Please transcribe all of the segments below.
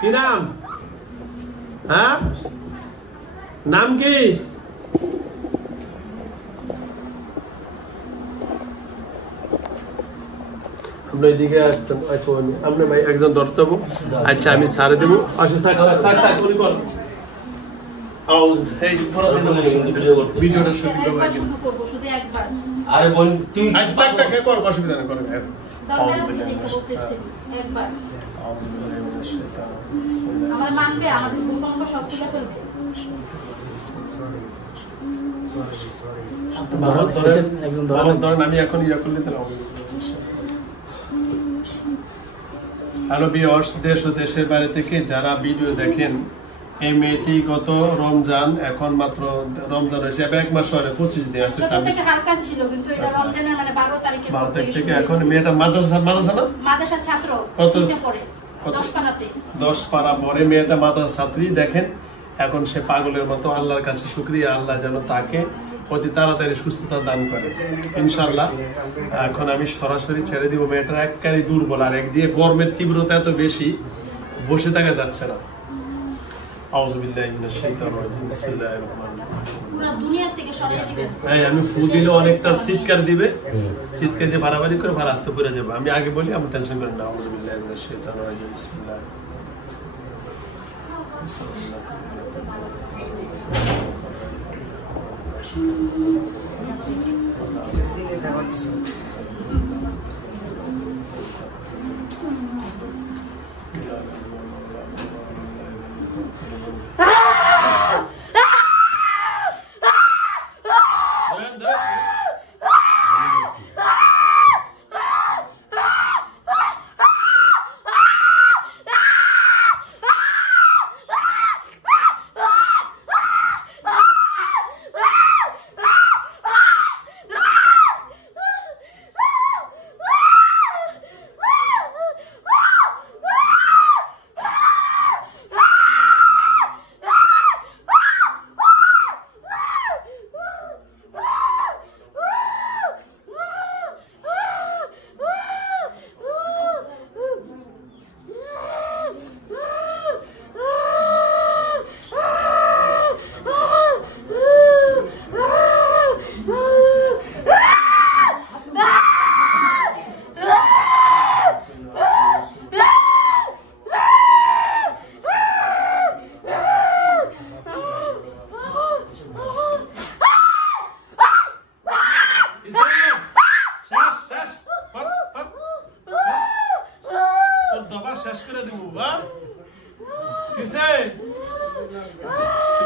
কি নাম? হ্যাঁ, নাম কি? এদিকে আসতেন। আচ্ছা আপনি ভাই একজন ধরতে হবো। আচ্ছা আমি সারে দেবো। আচ্ছা থাক থাক থাক উনি বল। ভিডিওটা শুরু করবো শুধু একবার। আরে বোন তুমি আজ থাক থাক করো, অসুবিধা নেই, করো দরকার আছে দেখতে বলতেছি একবার। আমার মানবে, আমাদের ভূমিকম্প সব তুলে ফেলবে। ধরেন আমি এখন ইয়া করলে তাহলে হ্যালো ভিউয়ার্স, দেশ ও দেশের বাইরে থেকে যারা ভিডিও দেখেন, এই মেয়েটি গত রমজান, এখন মাত্র রমজান হয়েছে, এক মাস হলে 25 দিন আছে, 12 তারিখ থেকে এখন মেয়েটা মাদ্রাসা ছাত্র, পড়ে 10 পারা পরে মেয়েটা মাদ্রাসা ছাত্রী। দেখেন এখন সে পাগলের মতো, আল্লাহর কাছে শুকরিয়া, আল্লাহ যেন তাকে অতি তাড়াতাড়ি সুস্থতা দান করে ইনশাআল্লাহ। এখন আমি সরাসরি ছেড়ে দিব। মেয়েটা একবারে দুর্বল, আর একদিকে গরমের তীব্রতা এত বেশি, বসে থাকা যাচ্ছে না। আউযুবিল্লাহি মিনাশ শাইতানির রাজিম, বিসমিল্লাহির রহমানির রহিম। পুরো দুনিয়া থেকে সরিয়ে দিবেন। হ্যাঁ, আমি ফু দিলে অনেকটা চিৎকার দিবে, চিৎকার দিয়ে বাড়াবাড়ি করে ভার আস্তে পড়ে যাবে। আমি আগে বলি, আমি টেনশন করেন না। আউযুবিল্লাহি মিনাশ শাইতানির রাজিম, বিসমিল্লাহির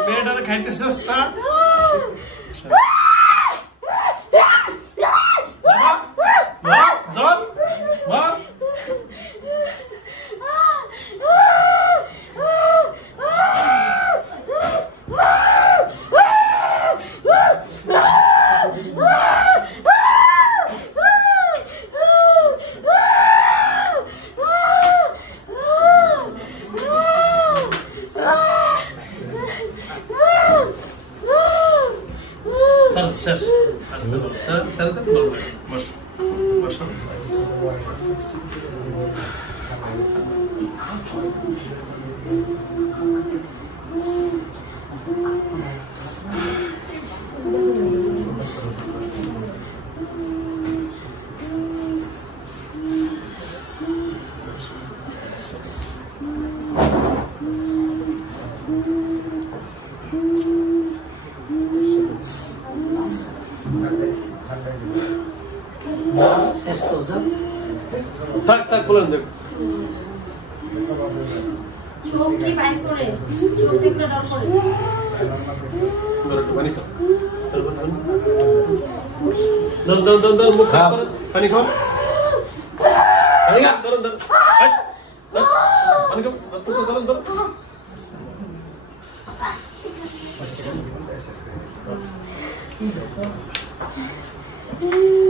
মেয়েটার খাইতে সস্তা। শেষ আস্তে বল, সারাতে বল, বস বস। থাক থাক বলেন দেখ চোখ কি বাইক করে চোখ দেখলে ডর করে পানি খাও দর মুখ করে পানি খাও পানি খা দর পানি খাও দর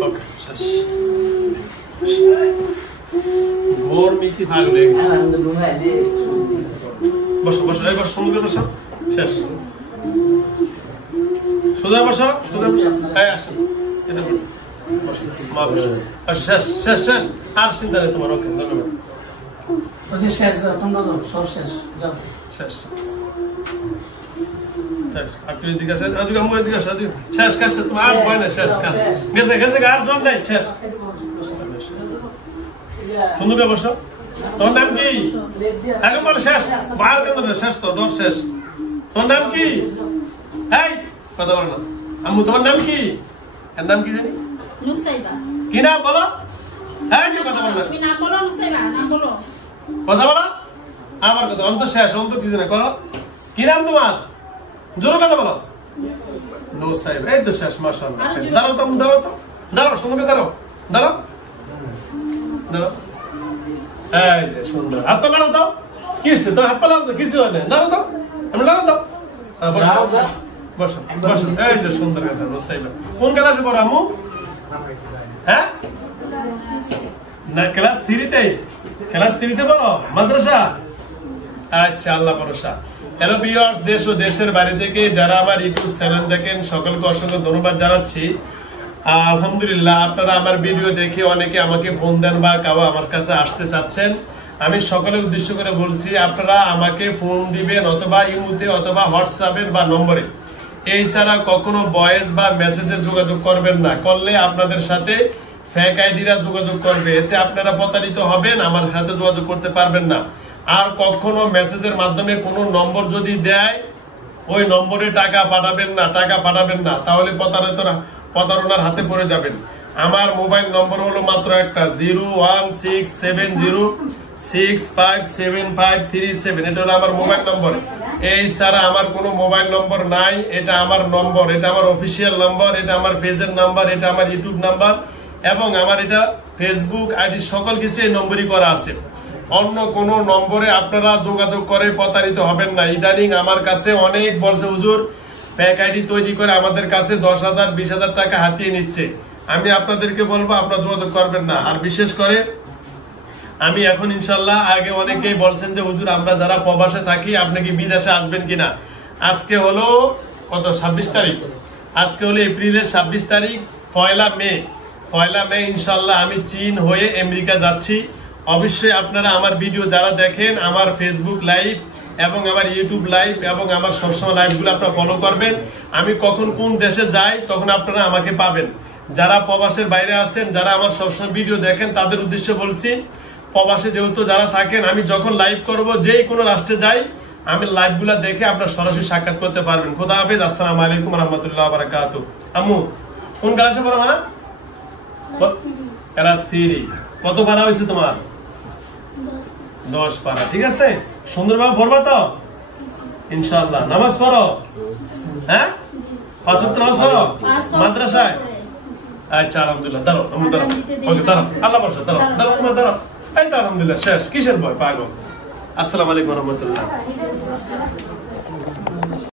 ওকে শেষ ঘোর মিষ্টি ভাগ হয়ে গেছে। বসো বসো এবার সমুদ্রে বসো। শেষ সোজা বসো, সোজা হ্যাঁ আসো এটা মা বসো। শেষ শেষ শেষ আর চিন্তা নেই তোমার। ওকে ধন্যবাদ। শেষ যাও, তোমরা যাও, সব শেষ, যাও। শেষ। আর তুই এদিকে আসে, আজকে আমি এদিকে আসে, শেষ কাছে তোমার আর ভয় না, শেষ কাজ গেছে গেছে, আর জন নাই, শেষ। সুন্দর করে বসো। তোর নাম কি? এখন বলো শেষ, বার কেন শেষ, তো ডর শেষ। তোর নাম কি? এই কথা বলো না। আম্মু তোমার নাম কি? এর নাম কি জানি? নুসাইবা। কি নাম বলো? এই যে কথা বলো না। তুমি নাম বলো নুসাইবা, নাম বলো। কথা বলো। আমার কথা অন্ত শেষ, অন্ত কিছু না করো। কি নাম তোমার? জোরে কথা বলো। নুসাইবা। এই তো শেষ, মাশাআল্লাহ। দাঁড়াও তো, দাঁড়াও তো, দাঁড়াও, সুন্দর করে দাঁড়াও, দাঁড়াও, দাঁড়াও। এই যে সুন্দর, হাত পা লাগাও তো। কি হচ্ছে তো? হাত পা লাগাও তো, কিছু হয় না, দাঁড়াও তো, আমি লাগাও তো। বসো বসো বসো। এই যে সুন্দর কথা, নুসাইবা। কোন ক্লাসে পড়ো আম্মু? হ্যাঁ না, ক্লাস 3-তে। ক্লাস 3-তে পড়ো মাদ্রাসা? আচ্ছা, আল্লাহ ভরসা। হ্যালো ভিউয়ার্স, দেশ ও দেশের বাইরে থেকে যারা আমার ইউটিউব চ্যানেল দেখেন সকলকে অসংখ্য ধন্যবাদ জানাচ্ছি। আলহামদুলিল্লাহ, আপনারা আমার ভিডিও দেখে অনেকে আমাকে ফোন দেন বা কাউ আমার কাছে আসতে চাচ্ছেন। আমি সকলের উদ্দেশ্য করে বলছি, আপনারা আমাকে ফোন দিবেন অথবা ইমোতে অথবা হোয়াটসঅ্যাপের বা নম্বরে। এই ছাড়া কখনো ভয়েস বা মেসেজের যোগাযোগ করবেন না। করলে আপনাদের সাথে ফেক আইডিরা যোগাযোগ করবে, এতে আপনারা প্রতারিত হবেন, আমার সাথে যোগাযোগ করতে পারবেন না। আর কখনো মেসেজের মাধ্যমে কোনো নম্বর যদি দেয়, ওই নম্বরে টাকা পাঠাবেন না, টাকা পাঠাবেন না, তাহলে প্রতারণার হাতে পড়ে যাবেন। আমার মোবাইল নম্বর হলো মাত্র একটা, 01670657537। এটা হলো আমার মোবাইল নম্বর। এই ছাড়া আমার কোনো মোবাইল নম্বর নাই। এটা আমার নম্বর, এটা আমার অফিসিয়াল নম্বর, এটা আমার পেজের নাম্বার, এটা আমার ইউটিউব নাম্বার এবং আমার এটা ফেসবুক আইডি, সকল কিছু এই নম্বরই করা আছে। অন্য কোন নম্বরে আপনারা যোগাযোগ করে প্রতারিত হবেন না। ইদানিং আমার কাছে অনেক বলছে, হুজুর ফেক আইডি তৈরি করে আমাদের কাছে 10,000 20,000 টাকা হাতিয়ে নিচ্ছে। আমি আপনাদেরকে বলবো, আপনারা যোগাযোগ করবেন না। আর বিশেষ করে আমি এখন ইনশাল্লাহ, আগে অনেকেই বলছেন যে হুজুর আমরা যারা প্রবাসে থাকি আপনি কি বিদেশে আসবেন কিনা। আজকে হলো কত, 26 তারিখ। আজকে হলো এপ্রিলের 26 তারিখ। পয়লা মে ইনশাল্লাহ আমি চীন হয়ে আমেরিকা যাচ্ছি। অবশ্যই আপনারা আমার ভিডিও যারা দেখেন, আমার ফেসবুক লাইভ এবং আমার ইউটিউব লাইভ এবং আমার সবসময় লাইভগুলো আপনারা ফলো করবেন। আমি কখন কোন দেশে যাই তখন আপনারা আমাকে পাবেন। যারা প্রবাসের বাইরে আছেন, যারা আমার সবসময় ভিডিও দেখেন, তাদের উদ্দেশ্যে বলছি, প্রবাসে যেহেতু যারা থাকেন, আমি যখন লাইভ করব, যেই কোনো রাষ্ট্রে যাই, আমি লাইভগুলো দেখে আপনারা সরাসরি সাক্ষাৎ করতে পারবেন। খোদা হাফেজ, আসসালামু আলাইকুম ওয়া রাহমাতুল্লাহি ওয়া বারাকাতুহু। আম্মু কোন ক্লাসে পড়ো মা? ক্লাস 3। কত পারা হয়েছে তোমার? 10 পারা। ঠিক আছে, সুন্দরভাবে পড়বা তো ইনশাআল্লাহ। নামাজ পড়ো? হ্যাঁ, 5 ওয়াক্ত নামাজ পড়ো মাদ্রাসায়? আচ্ছা, আলহামদুলিল্লাহ। দাঁড়াও আম্মু, দাঁড়াও। ওকে, দাঁড়াও, আল্লাহ ভরসা, দাঁড়াও, দাঁড়াও তোমার, দাঁড়াও। এই তো আলহামদুলিল্লাহ শেষ। কিসের ভয়, পাগল। আসসালামু আলাইকুম ওয়া রাহমাতুল্লাহ।